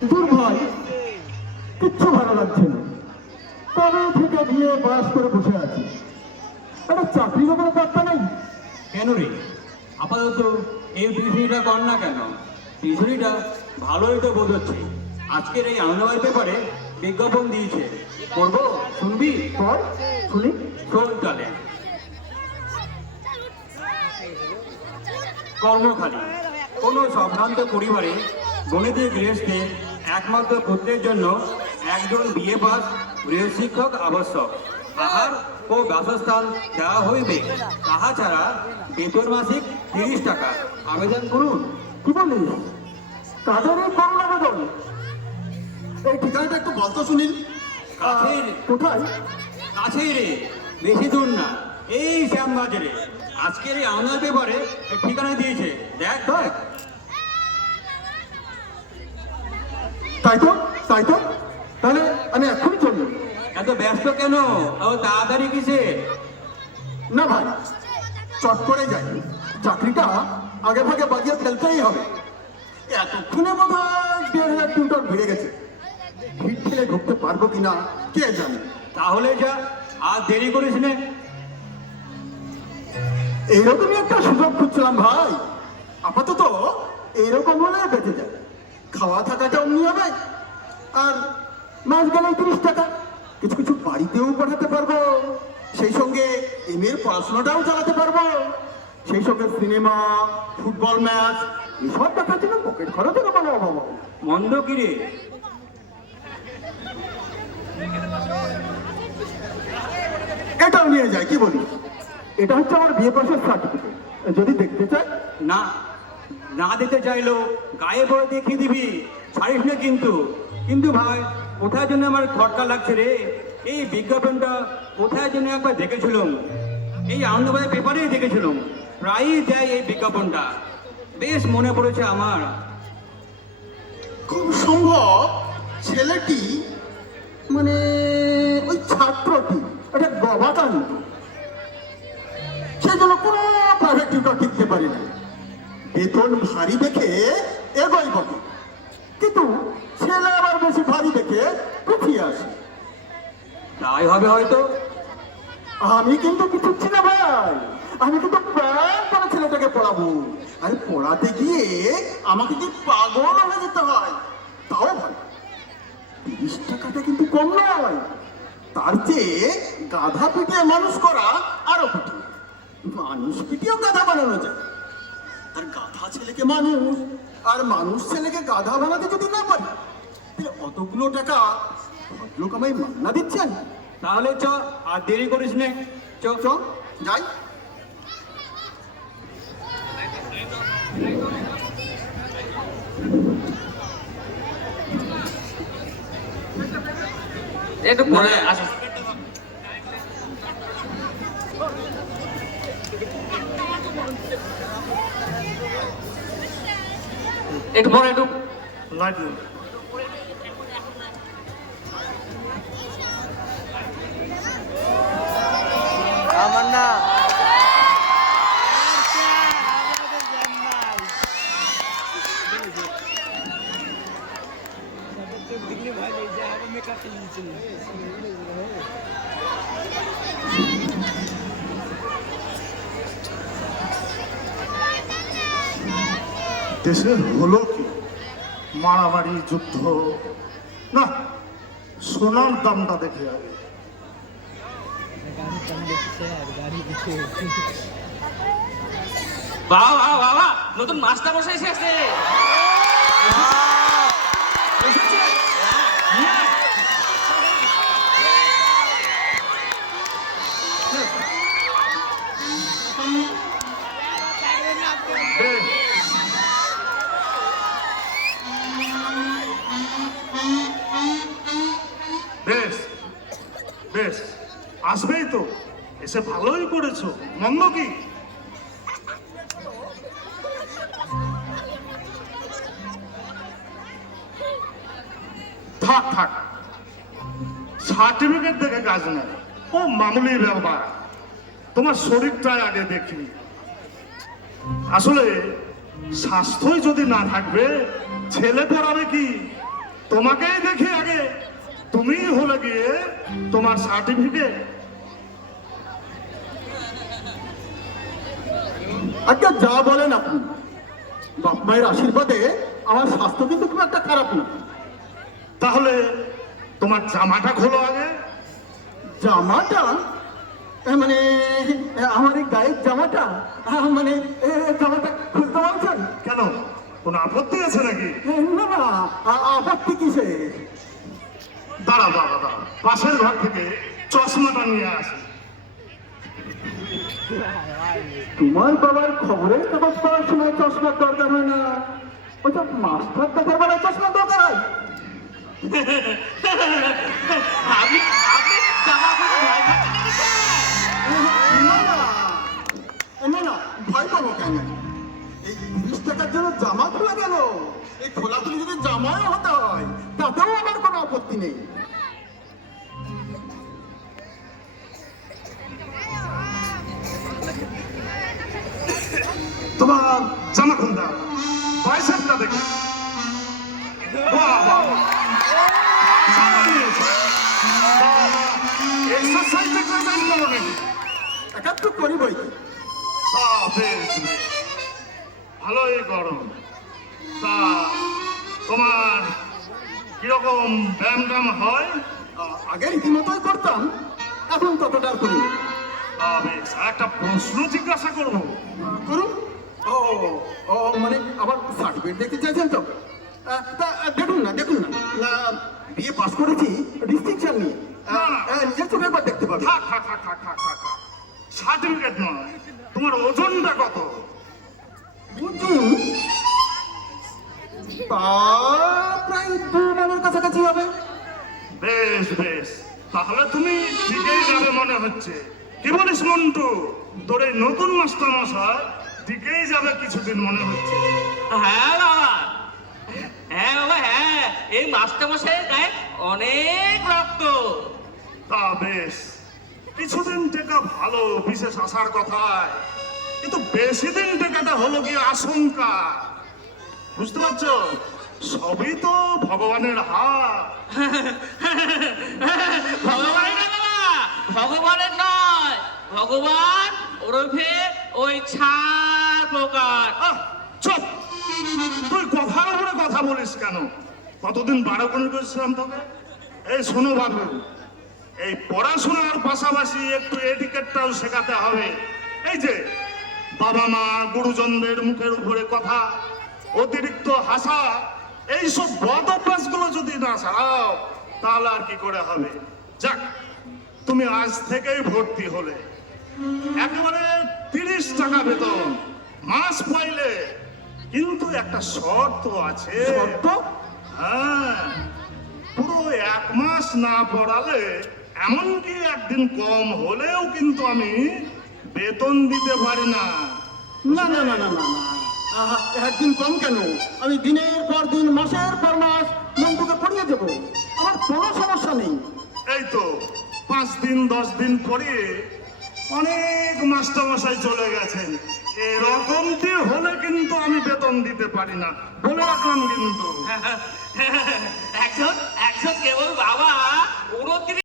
দূর ভাই, কিচ্ছু ভালো লাগছে না। কবে থেকে বিয়ে পাস করে বসে আছি, একটা চাকরিরও কোনো পাত্তা নেই। কেন রে? আপাতত এই টিউশনিটা কর না কেন? টিউশনিটা ভালোই তো বোধ হচ্ছে। আজকের এই আনন্দবাই পেপারে বিজ্ঞাপন দিয়েছে, করবো, শুনবি? কর, শুনি। শোন তাহলে। কর্মখালী কোনো সম্ভ্রান্ত পরিবারে গণিতের গৃহস্থে একমাত্র পুত্রের জন্য একজন বিএ পাস গৃহশিক্ষক আবশ্যক। আহার ও বাসস্থান দেওয়া হইবে, তাহা ছাড়া বেতন মাসিক 30 টাকা। আবেদন করুন। কি বলিস? কাজের এই কম আবেদন? এই ঠিকানাটা একটু বলতো সুনীল। কাছের কোথায়? কাছেই রে, বেশি দূর না, এই শ্যামবাজারে। আজকের এই আনন্দ পেপারে ঠিকানা দিয়েছে, দেখ দেখ। তাই তো, তাই তো। তাহলে আমি এক্ষুনি চললাম। এত ব্যস্ত কেন? ও তাড়াতাড়ি কিসে? না ভাই, চট করে যাই। চাকরিটা আগে ভাগে বাজিয়ে ফেলতেই হবে। এতক্ষণে বোধ হয় 1,500 কুইন্টাল বেড়ে গেছে। ভিড় ঠেলে ঢুকতে পারবো কিনা কে জানে। তাহলে যা, আর দেরি করিস নে। এইরকমই একটা সুযোগ খুঁজছিলাম ভাই। আপাতত এইরকম হলে বেঁচে যায়, খাওয়া থাকাটা অমনি হবে, আর মাস গেলে 30 টাকা। কিছু কিছু বাড়িতেও পাঠাতে পারবো, সেই সঙ্গে এর পড়াশোনাটাও চালাতে পারবো, সেই সঙ্গে সিনেমা, ফুটবল ম্যাচ এসব দেখার জন্য পকেট খরচেরও কোনো অভাব হবে না। মন্দ কি রে? এটাও নিয়ে যায়, কি বলি? এটা হচ্ছে আমার বিয়ে পাশের সার্টিফিকেট, যদি দেখতে চাই। না, না দিতে চাইলো গায়ে পড়ে দেখিয়ে দিবি, ছাড়িস না কিন্তু। কিন্তু ভাই, কোথায় জন্য আমার খটকা লাগছে রে। এই বিজ্ঞাপনটা কোথায় জন্য একবার দেখেছিলাম, এই আনন্দবাজার পেপারেই দেখেছিলাম। প্রায়ই দেয় এই বিজ্ঞাপনটা, বেশ মনে পড়েছে আমার। খুব সম্ভব ছেলেটি, মানে ওই ছাত্রটি একটা গবাকান্ত, সেই জন্য কোনো প্রাইভেট টিউটর টিকতে পারি না। বেতন ভারী দেখে এগোই বটে, কিন্তু ছেলে আবার বেশি ভারী দেখে পিছিয়ে আসে। তাই হবে হয়তো। আমি কিন্তু কিছুচ্ছি না ভাই, আমি কিন্তু প্রাণ করে ছেলেটাকে পড়াবো। আরে পড়াতে গিয়ে আমাকে কি পাগল হয়ে যেতে হয়? তাও ভাই, 30 টাকাটা কিন্তু কম নয়। তার চেয়ে গাধা পিটিয়ে মানুষ করা আরো পিটিয়ে। মানুষ পিটিয়েও গাধা বানানো যায়। আর গাধা ছেলেকে মানুষ, আর মানুষ ছেলেকে গাধা বানাতে যদি না পারি, তাহলে অতগুলো টাকা ভদ্রলোক আমায় মান্না দিচ্ছেন। তাহলে চ, আর দেরি করিস নে, চ। চ যাই। একটু পরে আসো। একটু পরে, একটু লাইট আমার না দেশে হলো কি মারামারি, যুদ্ধ না, সোনার দামটা দেখে আগে। বাবা বাবা বাবা, নতুন মাস্টার মশাই এসেছে। বেশ বেশ, আসবেই তো, এসে ভালোই করেছো, মন্দ কি? থাক থাক, সার্টিফিকেট দেখে কাজ নেই, ও মামুলি ব্যাপার। তোমার শরীরটাই আগে দেখি। আসলে স্বাস্থ্যই যদি না থাকবে, ছেলে পড়াবে কি? তোমাকেই দেখি আগে, তুমিই হলে গিয়ে তোমার সার্টিফিকেট। আচ্ছা যা বলেন আপনি, বাপ মায়ের আশীর্বাদে আমার স্বাস্থ্য কিন্তু খুব একটা খারাপ না। তাহলে তোমার জামাটা খোলো আগে। জামাটা মানে আমার এই গায়ের জামাটা মানে জামাটা খুলতে বলছেন? কেন, কোনো আপত্তি আছে নাকি? না না, আপত্তি কিসে? দাঁড়া দাঁড়া দাঁড়া, পাশের ঘর থেকে চশমাটা নিয়ে আসি। তোমার বাবার খবরের কাগজ পড়ার সময় চশমার দরকার হয় না, ওটা মাস্টার দেখার বেলায় চশমার দরকার হয়। আপনি আপনি জামা খুলে ভয় পাচ্ছেন নাকি স্যার? না না না না, ভয় পাবো কেন? এই 30 টাকার জন্য জামা খোলা গেল, এই খোলাখুলি যদি জামাও হতে হয় তাতেও আমার কোনো আপত্তি নেই। তোমার জামা খুলতে হবে, বাইসেপটা দেখি। বাহ, বাহ, বাহ। জামা নিয়েছে। বাহ, এক্সারসাইজ টেক্সারসাইজ করো নাকি? একাত্তু করি বই কি? বাহ, বেশ, বেশ। ভালোই করো। তা তোমার কিরকম ব্যায়াম ট্যাম হয়? আগে রীতিমতোই করতাম, এখন ততটা আর করি না। বেশ, আর একটা প্রশ্ন জিজ্ঞাসা করবো। করুন। ও ও মানে আবার সার্টিফিকেট দেখতে চাইছেন তো? তা দেখুন না না, বিয়ে পাস করেছি ডিস্টিংশন নিয়ে। নিজের চোখে একবার দেখতে পাবে। থাক থাক থাক থাক থাক থাক থাক। সার্টিফিকেট নয়, তোমার ওজনটা কত? বুঝুন, তা প্রায় 2 মণের কাছাকাছি হবে। বেশ বেশ, তাহলে তুমি ঠিকই যাবে মনে হচ্ছে। কি বলিস মন্টু, তোর এই নতুন মাস্টার মশাই ঠিকই যাবে কিছুদিন মনে হচ্ছে। হ্যাঁ বাবা, হ্যাঁ বাবা, হ্যাঁ, এই মাস্টারমশাইয়ের গায়ে অনেক রক্ত। তা বেশ, কিছুদিন টেকা ভালো, বিশেষ আসার কথায়, কিন্তু বেশি দিন টেকাটা হলো কি আশঙ্কা। বুঝতে পারছো, সবই তো ভগবানের হাত। ভগবানের না বাবা, ভগবানের নয়, ভগবান ওরফে ওই ছাড় প্রকার। আহ, চুপ! তুই কথার উপরে কথা বলিস কেন? কতদিন বারো করে করেছিলাম তোকে? এই শোনো বাবু, এই পড়াশোনার পাশাপাশি একটু এটিকেটটাও শেখাতে হবে। এই যে বাবা মা গুরুজনদের মুখের উপরে কথা, অতিরিক্ত হাসা, এইসব বদ অভ্যাসগুলো যদি না ছাড়াও তাহলে আর কি করে হবে? যাক, তুমি আজ থেকেই ভর্তি হলে, একেবারে 30 টাকা বেতন মাস পাইলে, কিন্তু একটা শর্ত আছে। শর্ত? হ্যাঁ, পুরো 1 মাস না পড়ালে, এমনকি একদিন কম হলেও কিন্তু আমি বেতন দিতে পারি না। না না না না না না, একদিন কম কেন? আমি দিনের পর দিন, মাসের পর মাস মন্টুকে পড়িয়ে দেবো, আমার কোনো সমস্যা নেই। এই তো 5 দিন 10 দিন পরে অনেক মাস্টারমশাই চলে গেছেন। এরকমটি হলে কিন্তু আমি বেতন দিতে পারি না, বলে রাখলাম কিন্তু। একজন একজন কেবল বাবা 29